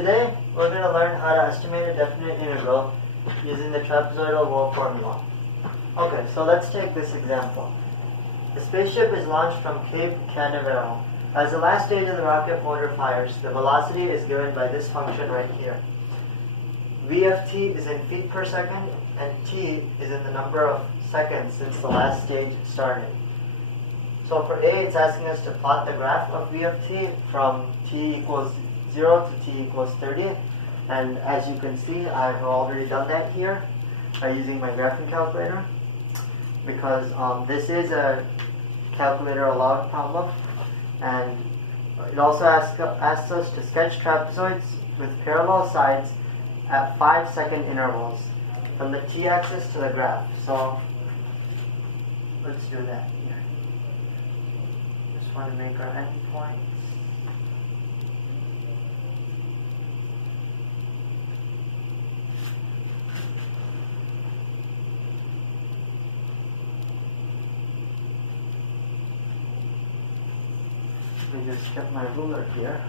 today we're going to learn how to estimate a definite integral using the trapezoidal rule formula. Okay, so let's take this example. The spaceship is launched from Cape Canaveral. As the last stage of the rocket motor fires, the velocity is given by this function right here. V of t is in feet per second, and t is in the number of seconds since the last stage started. So for A, it's asking us to plot the graph of V of t from t equals 0 to t equals 30. And as you can see, I've already done that here by using my graphing calculator, because this is a calculator allowed problem. And it also asks us to sketch trapezoids with parallel sides at 5-second intervals from the t-axis to the graph. So let's do that here. Just want to make our endpoints. Let me just get my ruler here.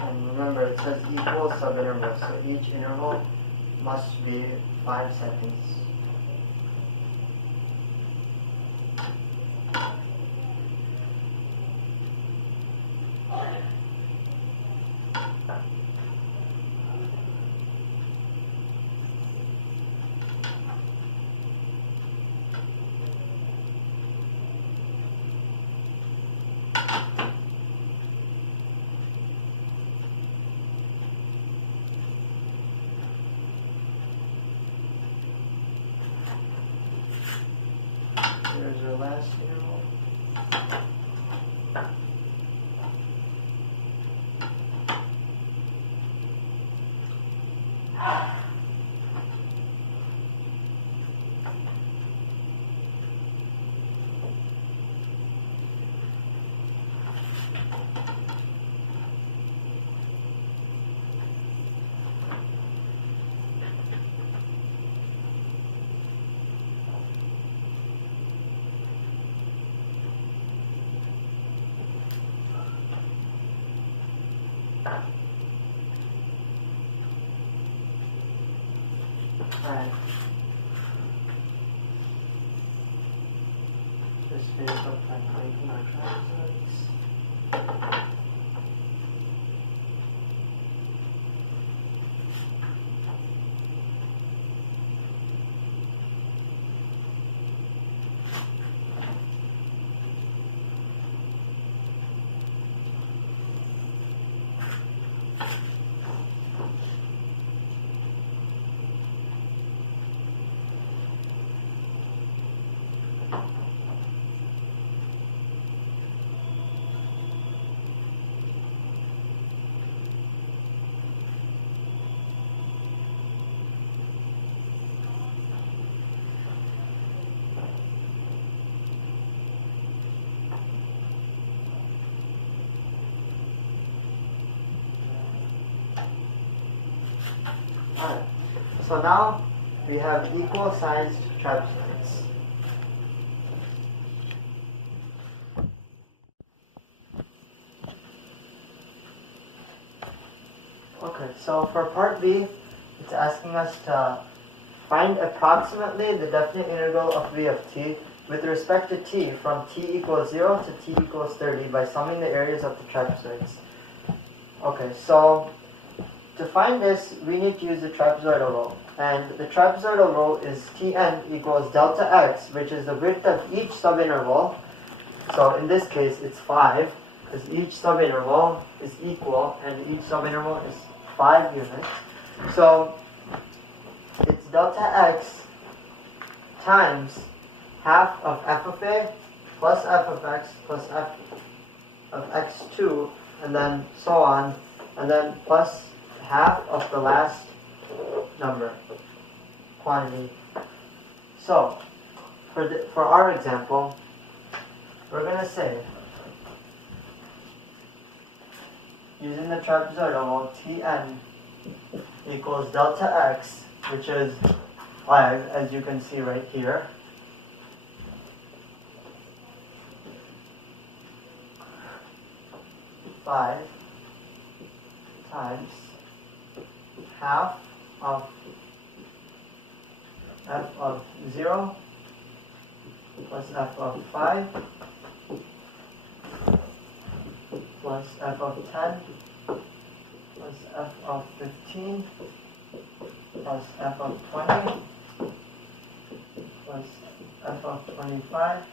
And remember, it says equal subinterval, so each interval must be 5 seconds. Here's your last interval. Alright. Just finish up by making our trapezoids. Alright, so now we have equal sized trapezoids. Okay, so for part B, it's asking us to find approximately the definite integral of V of t with respect to t from t equals 0 to t equals 30 by summing the areas of the trapezoids. Okay, so to find this, we need to use the trapezoidal rule. And the trapezoidal rule is Tn equals delta x, which is the width of each subinterval. So in this case, it's 5, because each subinterval is equal, and each subinterval is 5 units. So it's delta x times half of f of a plus f of x plus f of x2, and then so on, and then plus half of the last number, quantity. So, for our example, we're going to say, using the trapezoidal rule, Tn equals delta x, which is 5, as you can see right here. Five times half of f of 0 plus f of 5 plus f of 10 plus f of 15 plus f of 20 plus f of 25,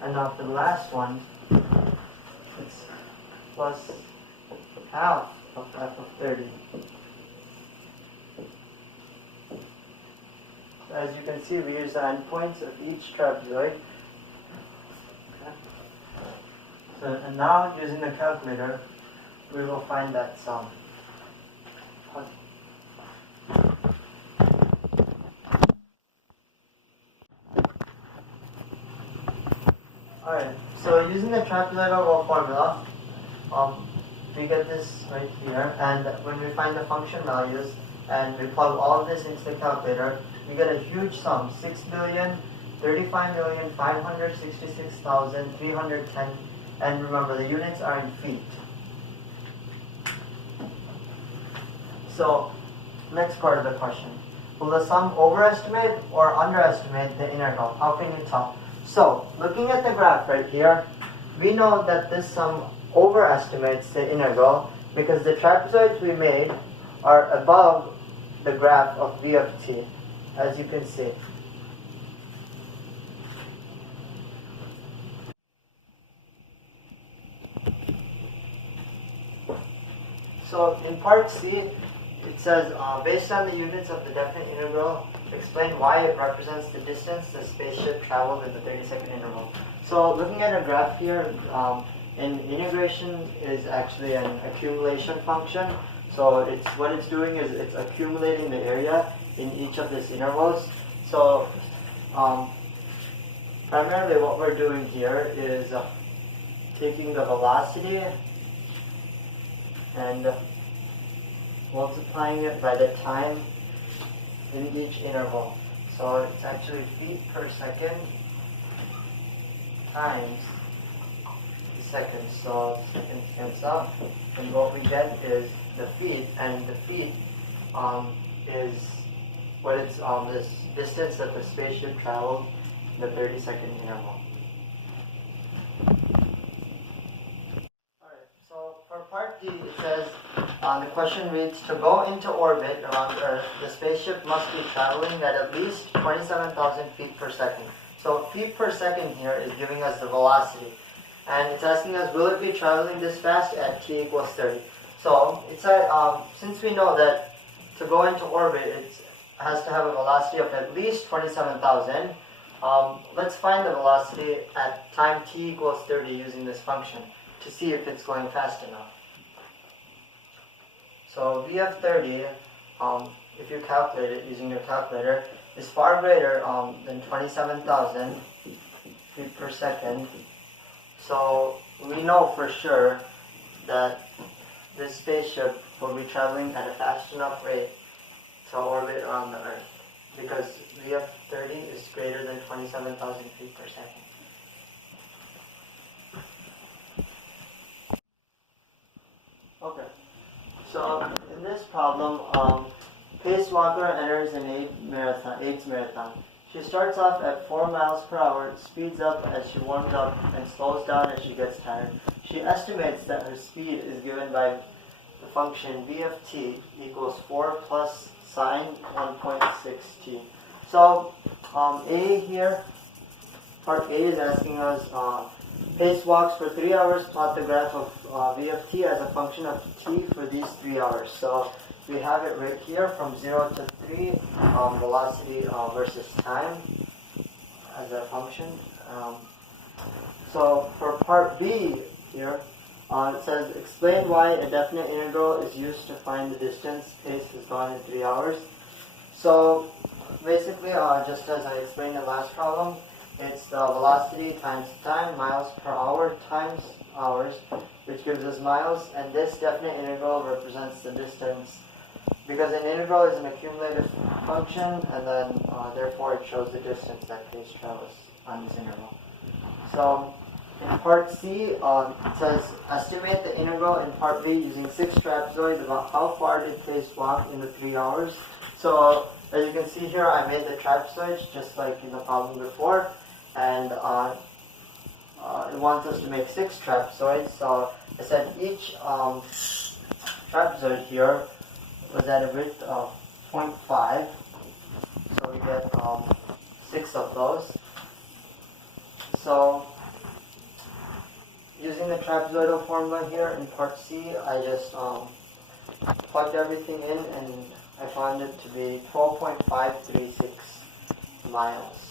and now for the last one, it's plus half of f of 30. So as you can see, we use the endpoints of each trapezoid. Okay. So, and now using the calculator, we will find that sum. Alright, so using the trapezoidal rule formula, we get this right here, and when we find the function values and we plug all of this into the calculator, we get a huge sum, 6,035,566,310, and remember the units are in feet. So, next part of the question. Will the sum overestimate or underestimate the integral? How can you tell? So, looking at the graph right here, we know that this sum overestimates the integral because the trapezoids we made are above the graph of v of t, as you can see. So in part C, it says, based on the units of the definite integral, explain why it represents the distance the spaceship traveled in the 30-second interval. So looking at a graph here, and integration is actually an accumulation function. So what it's doing is it's accumulating the area in each of these intervals. So primarily what we're doing here is taking the velocity and multiplying it by the time in each interval. So it's actually feet per second times the seconds. So seconds cancel out, and what we get is the feet, and the feet is what it's this distance that the spaceship traveled in the 30-second interval. Alright, so for part D, it says the question reads, to go into orbit around Earth, the spaceship must be traveling at least 27,000 feet per second. So feet per second here is giving us the velocity. And it's asking us, will it be traveling this fast at t equals 30? So it's since we know that to go into orbit, it has to have a velocity of at least 27,000. Let's find the velocity at time t equals 30 using this function to see if it's going fast enough. So v of 30, if you calculate it using your calculator, is far greater than 27,000 feet per second. So we know for sure that this spaceship will be traveling at a fast enough rate to orbit around the Earth, because v of 30 is greater than 27,000 feet per second. Okay, so in this problem, Pace Walker enters an AIDS marathon. She starts off at 4 miles per hour, speeds up as she warms up, and slows down as she gets tired. She estimates that her speed is given by the function v of t equals 4 plus sine 1.6t. So A here, part A is asking us, Pace walks for 3 hours, plot the graph of v of t as a function of t for these 3 hours. So we have it right here from 0 to 3, velocity versus time as a function. So for part B here, it says, explain why a definite integral is used to find the distance pace has gone in 3 hours. So basically, just as I explained in the last problem, it's the velocity times time, miles per hour times hours, which gives us miles, and this definite integral represents the distance, because an integral is an accumulative function, and then therefore it shows the distance that Pace travels on this integral. So in part C, it says, estimate the integral in part B using 6 trapezoids about how far did Pace walk in the 3 hours. So as you can see here, I made the trapezoids just like in the problem before, and it wants us to make 6 trapezoids. So I said each trapezoid here was at a width of 0.5, so we get 6 of those. So using the trapezoidal formula here in part C, I just plugged everything in, and I found it to be 12.536 miles.